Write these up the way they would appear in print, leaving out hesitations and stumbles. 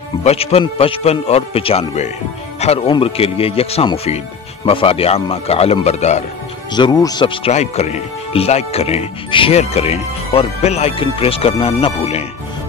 55, 55 और 95 हर उम्र के लिए यकसा मुफीद, मफाद आम्मा का अलम बरदार। जरूर सब्सक्राइब करें, लाइक करें, शेयर करें और बेल आइकन प्रेस करना न भूलें।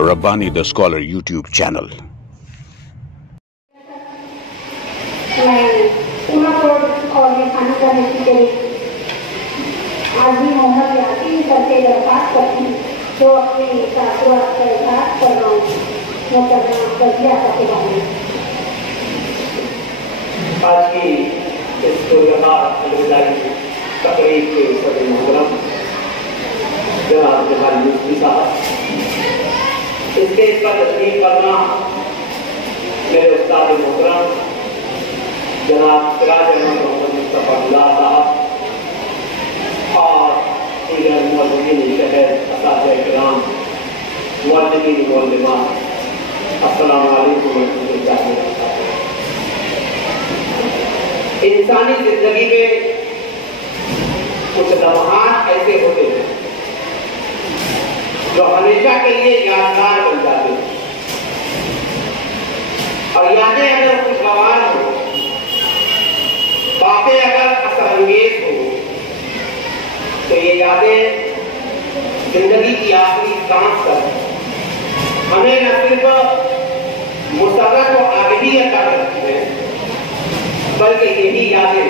Rabbani the scholar YouTube channel. आज भी मोहम्मद यासीन करके दरखास्त करती तो अपने तासुरात का इजहार कर रहा हूँ। आज की इस तकरीब के सदर मोहतरम जनाब जहाल यूसुफी साहब, इसके इसका तस्लीम करना मेरे उस्ताद मोहतरम जनाब सिराज अहमद मोहम्मद मुस्तफा साहब और दीगर मुअल्लिमीन शहर, असातिज़ा किराम, मुअल्लिमीन मुअल्लिमात, अस्सलामु अलैकुम व रहमतुल्लाहि व बरकातुहू। इंसानी जिंदगी में कुछ लम्हात ऐसे होते हैं जो हमेशा के लिए यादगार बन जाते हैं, और यादें अगर खुशगवार हो, बातें अगर असरअंगेज हो, तो ये यादें जिंदगी की आखिरी सांस तक हमें न सिर्फ मुसर्रत और आबिदी अता करती है, बल्कि यही यादें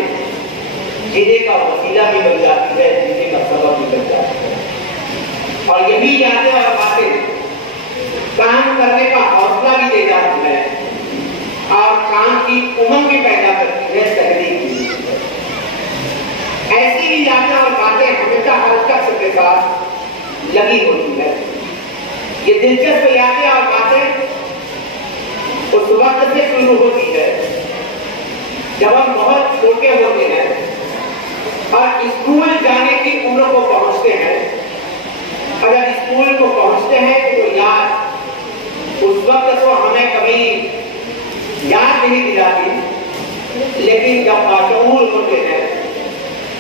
जीने का वसीला भी बन जाती है, जीने का सबब भी बन जाती है। और यही यादें और बातें काम करने का हौसला भी दे जाती है और काम की उमंग भी पैदा करती है, तहरीक भी। ऐसी ही यादें और बातें हमेशा हर शख्स के साथ लगी होती है। ये दिलचस्प यादें और बातें उस वक्त से शुरू होती है जब हम बहुत छोटे होते हैं और स्कूल जाने की उम्र को पहुंचते हैं। अगर स्कूल को पहुंचते हैं तो याद उस वक्त तो हमें कभी याद नहीं दिलाती, लेकिन जब बाशऊर होते हैं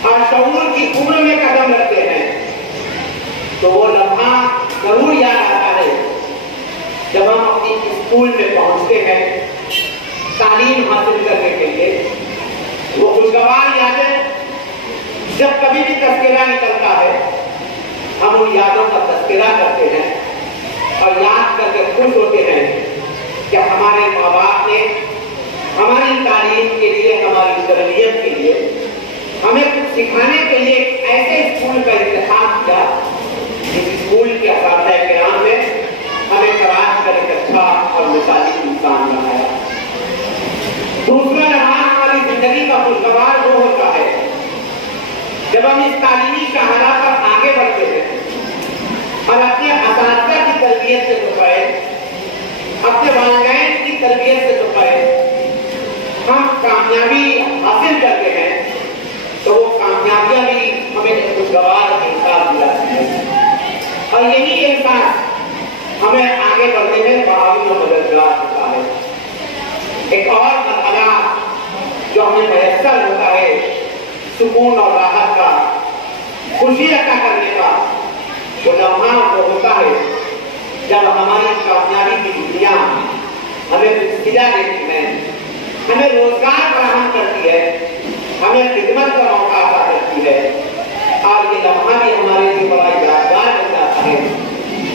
और शऊर की उम्र में कदम रखते हैं तो वो लम्हा जरूर याद आता है जब हम अपनी स्कूल में पहुंचते हैं तालीम हासिल करने के लिए। वो खुशगवार यादें जब कभी भी तस्करा निकलता है, हम उन यादों का तस्करा करते हैं और याद करके खुश होते हैं कि हमारे माँ बाप ने हमारी तालीम के लिए, हमारी तरबियत के लिए, हमें कुछ सिखाने के लिए ऐसे स्कूल का इंतखाब किया जिस स्कूल के असातिज़ा किराम में हमें तराश कर एक अच्छा और मिसाली इंसान बनाया। दूसरा रहा हमारी जिंदगी का खुशगवार वो होता है जब हम इस तालीमी शहारा पर आगे बढ़ते हैं और अपने असातिज़ा की तरबियत से दुपहर, अपने वालिदैन की तरबियत से दुपहर हम कामयाबी हासिल करते हैं, तो वो कामयाबियां भी हमें खुशगवार एहसास दिलाती है। और यही एहसास हमें आगे बढ़ने में बहावी और मददगार होता है। एक और मरहला जो हमें मयस्सर होता है सुकून और राहत का, खुशी अता करने का, वो लम्हा वो होता है जब हमारी कामयाबी की दुनिया हमें कुछ सिला देती है, हमें रोजगार फराहम करती है, हमें खिदमत का मौका अता करती है, और ये लम्हा भी हमारे लिए बड़ा यादगार बन जाता है।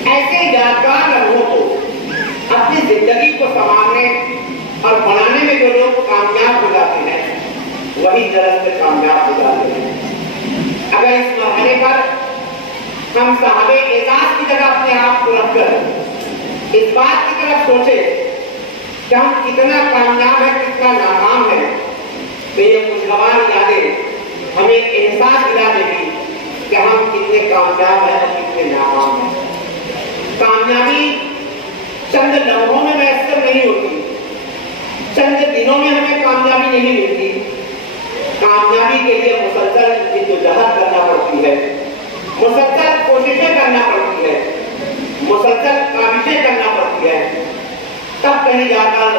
ऐसे यादगार लम्हों को अपनी जिंदगी को संभालने और बनाने में जो लोग कामयाब हो जाते हैं वही दरअसल में कामयाब हो जाते हैं। अगर इस मरहले पर हम साहबे एजाज की जगह अपने आप को रखकर इस बात की तरफ सोचे कि हम कितना कामयाब है, कितना नाकाम है, तो ये खुशगवार यादें हमें एहसास दिला देगी कि हम कितने कामयाब हैं और कितने नाकाम हैं। कामयाबी चंद लम्हों में मैसर नहीं होती, चंद दिनों में हमें कामयाबी नहीं मिलती। कामयाबी के लिए मुसलसल जिद्दोजहद करना पड़ती है, मुसलसल कोशिशें करना पड़ती है, मुसलसल काविशें करना पड़ती है, तब कहीं जाकर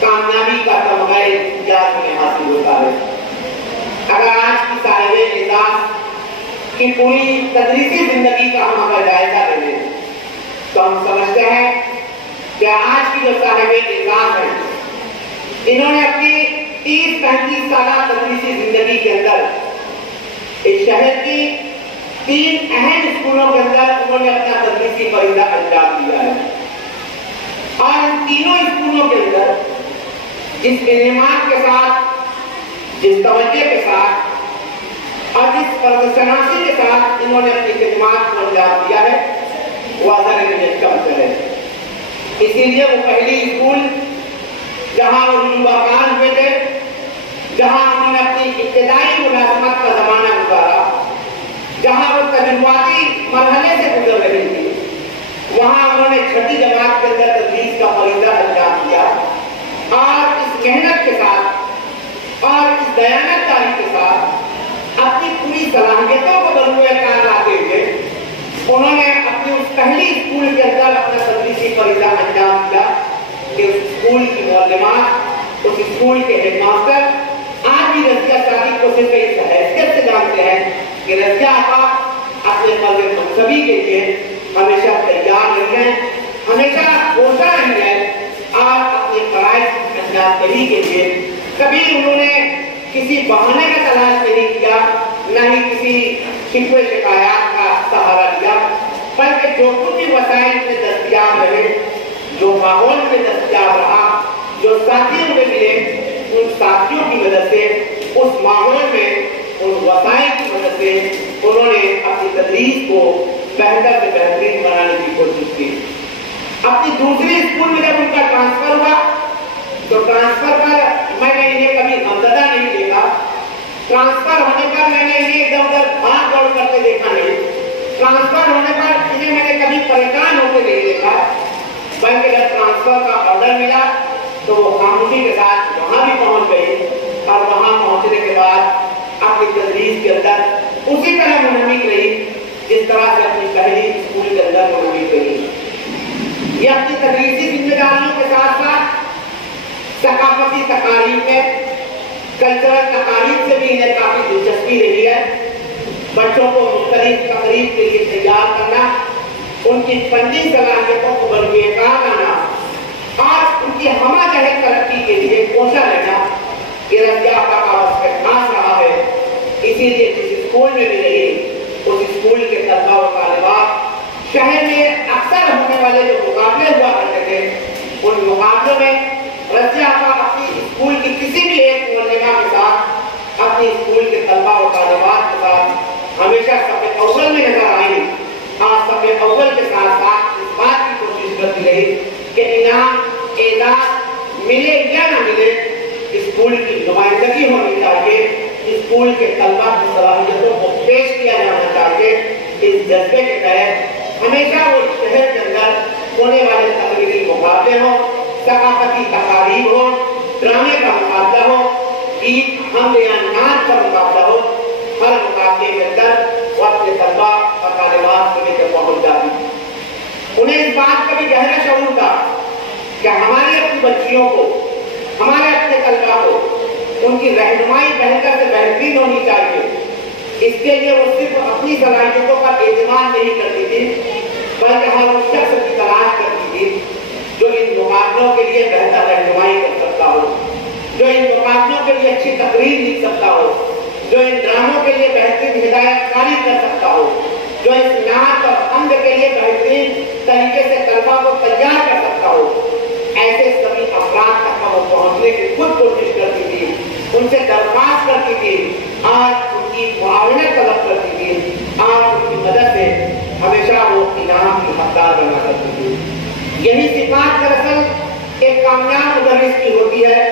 कामयाबी का तमगा इम्तियाज में हासिल होता है। अगर आज की साहिबे एजाज की पूरी तदरीसी जिंदगी का हम अगर जायजा ले लें तो हम समझते हैं कि کہ آج کی جو صاحب نظام ہیں انہوں نے اپنی 30-35 سالہ تدریسی زندگی کے اندر اس شہر کی 3 اہم اسکولوں کے اندر انہوں نے اپنا تدریسی فریضہ انجام دیا ہے، اور ان تینوں اسکولوں کے اندر جس انعامات کے ساتھ، جس توجہ کے ساتھ اور جس پردشناسی کے ساتھ انہوں نے اپنی خدمات کو انجام دیا ہے وہ اثر کم ہے۔ اسی لیے وہ پہلی اسکول جہاں وہ رجوع کار ہوئے تھے، جہاں انہوں نے اپنی ابتدائی ملازمت کا زمانہ گزارا، جہاں وہ تجرباتی مرحلے سے گزر رہی تھی، وہاں انہوں نے 6ٹھی جماعت کے اندر تدریس کا فریضہ انجام دیا، اور اس محنت کے ساتھ اور اس دیانتداری کے ساتھ اپنی پوری صلاحیتوں کو بروئے کار لاتے ہوئے انہوں نے اپنی اس پہلی اسکول کے اندر اپنا تدریسی فریضہ انجام دیا کہ اس اسکول کی معلمات، اس اسکول کے ہیڈ ماسٹر آج بھی رضیہ صادق کو صرف اس حیثیت سے جانتے ہیں کہ رضیہ آقا اپنے فرض منصبی کے لیے ہمیشہ تیار رہی ہیں، ہمیشہ کوشاں رہی ہیں، اور اپنے فرائض انجام دہی کے لیے کبھی انہوں نے کسی بہانے کا تلاش نہیں کیا، نہ ہی کسی شکوے شکایات کا سہارا لیا، بلکہ جو کچھ بھی وسائل میں دستیاب رہے، جو ماحول میں دستیاب رہا، جو ساتھیوں میں ملے، ان ساتھیوں کی مدد سے، اس ماحول میں، ان وسائل کی مدد سے انہوں نے اپنی تدریس کو بہتر سے بہترین بنانے کی کوشش کی۔ اپنی دوسری اسکول میں جب ان کا ٹرانسفر ہوا تو ٹرانسفر پر میں نے انہیں کبھی غمزدہ نہیں دیکھا، ٹرانسفر ہونے پر میں نے انہیں ادھر ادھر بھاگ دوڑ کرتے دیکھا نہیں، ٹرانسفر ہونے پر انہیں میں نے کبھی پریشان ہوتے نہیں دیکھا، بلکہ جب ٹرانسفر کا آرڈر ملا تو وہ خاموشی کے ساتھ وہاں بھی پہنچ گئی، اور وہاں پہنچنے کے بعد اپنی تدریس کے اندر اسی طرح منہمک رہی جس طرح سے اپنی پہلی اسکول کے اندر منہمک رہی۔ یہ اپنی تدریسی ذمہ داریوں کے ساتھ ساتھ ثقافتی تقاریب میں، کلچرل تقاریب سے بھی انہیں کافی دلچسپی رہی ہے۔ بچوں کو مختلف تقریب کے لیے تیار کرنا، ان کی فنی صلاحیتوں کو بروئے کار لانا، اور ان کی ہمہ جہت ترقی کے لیے کوشاں رہنا، یہ رضیہ آقا کا وصف خاص رہا ہے۔ اسی لیے جس اسکول میں بھی رہی، اس اسکول کے طلباء و طالبات شہر میں اکثر ہونے والے جو مقابلے ہوا کرتے تھے، ان مقابلوں میں رضیہ آقا اپنی اسکول کی کسی بھی ایک معلمہ کے ساتھ، اپنی اسکول کے طلباء و طالبات کے ساتھ ہمیشہ صف اول میں نظر آئی، اور صف اول کے ساتھ ساتھ اس بات کی کوشش کرتی رہی کہ انعام اعزاز ملے یا نہ ملے، اسکول کی نمائندگی ہونی چاہیے، اسکول کے طلباء کی صلاحیتوں کو پیش کیا جانا چاہیے۔ اس جذبے کے تحت ہمیشہ وہ شہر کے اندر ہونے والے تقریری مقابلے ہوں، ثقافتی تقاریب ہو، ڈرامے کا مقابلہ ہو، گیت حمد یا نعت کا مقابلہ ہو، ہر مقابلے کے اندر وہ اپنے طلباء اور طالبات کو لے کر پہنچ جاتی۔ انہیں اس بات کا بھی گہرا شعور تھا کہ ہماری اپنی بچیوں کو، ہمارے اپنے طلباء کو ان کی رہنمائی بہتر سے بہترین ہونی چاہیے۔ اس کے لیے وہ صرف اپنی صلاحیتوں کا اعتماد نہیں کرتی تھی، بلکہ ہر اس شخص کی تلاش کرتی تھی جو ان مقابلوں کے لیے بہتر رہنمائی کر سکتا ہو، جو ان مقابلوں کے لیے اچھی تقریر لکھ سکتا ہو، جو ان ڈراموں کے لیے بہترین ہدایت کاری کر سکتا ہو، جو اس نعت اور حمد کے لیے بہترین طریقے سے طلباء کو تیار کر سکتا ہو۔ ایسے سبھی افراد تک وہ پہنچنے کی خود کوشش کرتی تھی، ان سے درخواست کرتی تھی، اور ان کی معاونت طلب کرتی تھی، اور ان کی مدد سے ہمیشہ وہ انعام کی حقدار بنا کرتی تھی۔ یہی صفات دراصل ایک کامیاب مدرس کی ہوتی ہے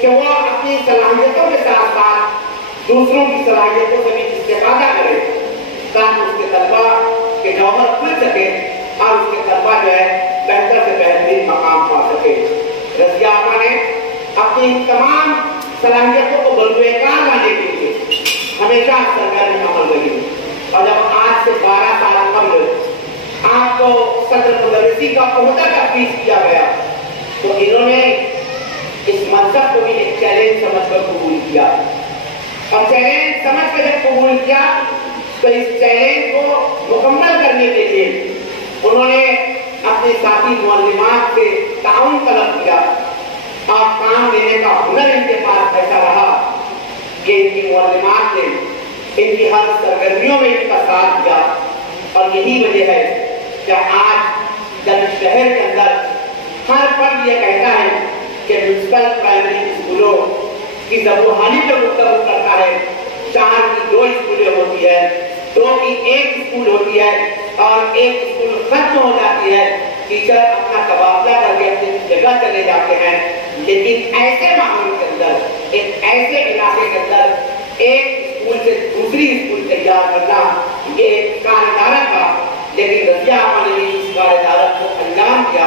کہ وہ اپنی صلاحیتوں کے ساتھ ساتھ دوسروں کی صلاحیتوں سے بھی استفادہ کرے، تاکہ اس کے طلباء کے جوہر کھل سکے اور اس کے طلباء جو ہے بہتر سے بہترین مقام پا سکے۔ رضیہ آقا نے اپنی تمام صلاحیتوں کو بروئے کار لانے کے لیے ہمیشہ سرگرم عمل رہی، اور جب آج سے 12 سال قبل آپ کو صدر مدرسی کا عہدہ تفویض کیا گیا تو انہوں نے اس منصب کو بھی ایک چیلنج سمجھ کر قبول کیا، اور چیلنج سمجھ کر جب قبول کیا تو اس چیلنج کو مکمل کرنے کے لیے انہوں نے اپنے ساتھی معلمات سے ताउन तलब किया और काम लेने का हुनर इनके पास ऐसा रहा कि इनकी मुअल्लिमात ने इनकी हर सरगर्मियों में इनका साथ दिया। और यही वजह है कि आज जब शहर के अंदर हर फर्द ये कहता है कि म्यूनसिपल प्राइमरी स्कूलों की जबूहानी पे गुफ्तगू करता है, 4 की 2 स्कूलें होती है, 2 की 1 स्कूल होती है और 1 स्कूल खत्म हो जाती है, टीचर अपना तबादला करके अपनी जगह चले जाते हैं। लेकिन ऐसे माहौल के अंदर, एक ऐसे इलाके के अंदर एक स्कूल से दूसरी स्कूल तैयार करना ये कार्यधारा था। लेकिन रज़िया आमा ने भी इस कार्यधारा को अंजाम दिया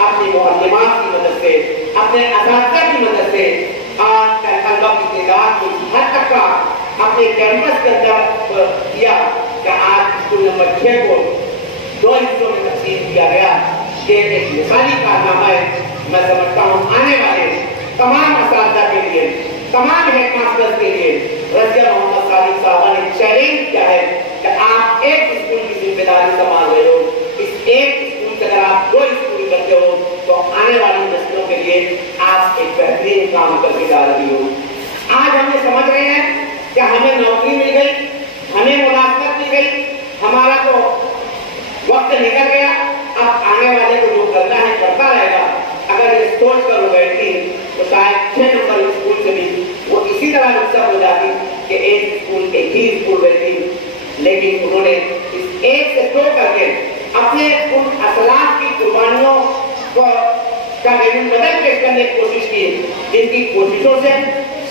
अपनी मुअल्लिमात की मदद से, अपने असातिज़ा की मदद से। आज तलबा की तादाद को हद तक का अपने कैंपस के अंदर किया कि आज स्कूल नंबर 6 को 2 हिस्सों में तकसीम किया गया। ये एक मिसाली कारनामा है। मैं समझता हूँ आने वाले तमाम असातिज़ा के लिए, तमाम हेडमास्टर्स के लिए रज़िया मोहम्मद सादिक साहब ने चैलेंज किया है कि आप एक स्कूल की जिम्मेदारी संभाल रहे हो, इस एक स्कूल से अगर आप 2 स्कूल करते हो तो आने वाली नस्लों के लिए आप एक बेहतरीन काम करके जा रही हो। आज हम ये समझ रहे हैं कि हमें नौकरी मिल गई, हमें मुलाकात मिल गई, हमारा तो वक्त निकल गया, अब आने वाले को जो करना है करता रहेगा। अगर ये सोच कर बैठी तो शायद 6 नंबर स्कूल से भी वो इसी तरह रुखसत हो जाती कि एक स्कूल एक ही स्कूल रहती। लेकिन उन्होंने इस एक से 2 करके अपने उन असलाफ की कुर्बानियों का बदल पेश करने की कोशिश की, जिनकी कोशिशों से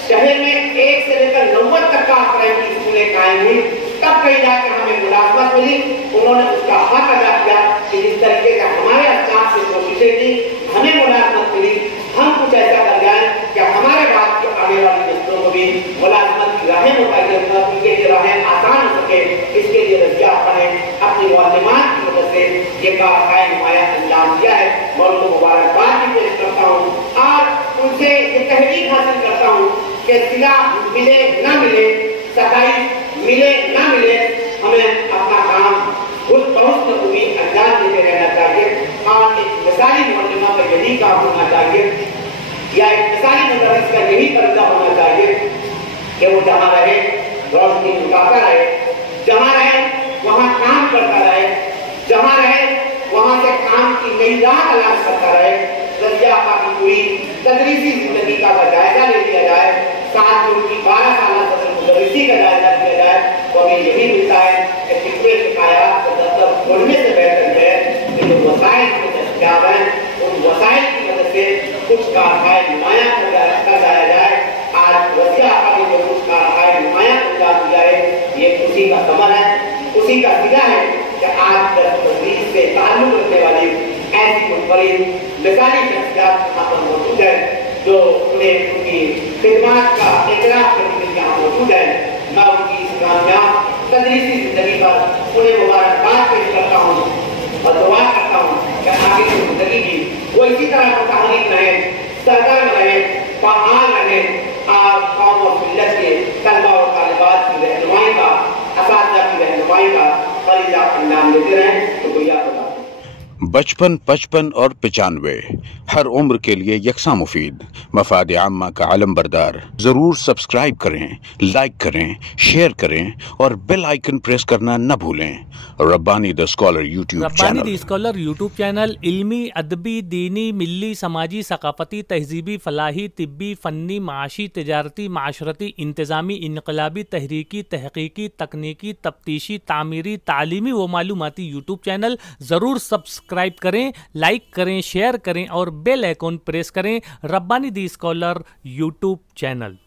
शहर में 1 से लेकर 90 तक का प्राइमरी स्कूलें कायम हुई। तब कहीं जाकर हमें मुलाजमत मिली, उन्होंने उसका हक अदा किया कि जिस तरीके से हमारे असलाफ से कोशिशें की हमें मुलाजमत मिली, हम कुछ ऐसा कर जाए कि हमारे बाद के आने वाली नस्लों को भी मुलाजमत की राहें मुतय्यर हो, उनके लिए राहें आसान हो सके। इसके लिए रज़िया आपा ने अपनी मुअल्लिमात की मदद से ये कारखाए नुमाया अंजाम दिया है। मैं उनको मुबारकबाद भी पेश करता हूँ और उनसे ये तहरीक हासिल करता हूँ कि सिला मिले न मिले, सफाई मिले न मिले, हमें अपना काम खुद बहुत उम्मीद अंजाम देते रहना चाहिए। और एक मिसाली मुअल्लिमा का यही काम होना चाहिए या एक मिसाली मुदर्रिस का यही तरीका होना चाहिए कि वो जहाँ रहे रोशनी उठाता रहे, जहाँ रहे वहाँ काम करता रहे, जहाँ रहे वहाँ से काम की नई राह तलाश करता रहे। रज़िया आपा की पूरी तदरीसी जिंदगी का जायजा ले लिया जाए, साथ में उनकी 12 साल मुदर्रिसी का जायजा लिया जाए तो हमें यही मिलता है कि शिकवे शिकायत का दफ्तर खोलने से बेहतर है कि जो वसाइल में दस्तयाब हैं उन वसाइल की मदद से कुछ कारखाए नुमाया कर जाया जाए। आज रज़िया आपा ने जो कुछ कारखाए नुमाया अंजाम दिया है ये उसी का समर है, उसी का सिला है कि आज तदरीस से ताल्लुक रखने वाली ऐसी मुनफरिद मिसाली शख्सियत यहाँ पर मौजूद है जो उन्हें उनकी खिदमत का इकरार करने के लिए यहाँ मौजूद है। मैं उनकी इस कामयाब तदरीसी जिंदगी पर उन्हें मुबारकबाद पेश करता हूँ और दुआ करता हूँ कि आगे की जिंदगी की वो इसी तरह मुतहरिक रहे, सरगर्म रहे, फ़आल रहे और कौम और मिल्लत के तलबा और तालिबात की रहनुमाई का, असातिज़ा की रहनुमाई का फरीज़ा अंजाम देते रहें। शुक्रिया। बचपन, 55 और 95 हर उम्र के लिए यकसा मुफीद, मफाद आम्मा का आलम बरदार। जरूर सब्सक्राइब करें, लाइक करें, शेयर करें और बेल आइकन प्रेस करना न भूलें। Rabbani the scholar YouTube channel इल्मी, अदबी, दीनी, मिल्ली, समाजी, सकाफती, तहजीबी, फलाही, तिब्बी, फ़न्नी, माशी, तिजारती, माशरती, इंतज़ामी, इनकलाबी, तहरीकी, तहकीकी, तकनीकी, तफ्तीशी, तामीरी, तालीमी व मालूमाती यूट्यूब चैनल। ज़रूर सब्सक्राइब करें, लाइक करें, शेयर करें और बेल आइकन प्रेस करें। Rabbani the scholar YouTube channel.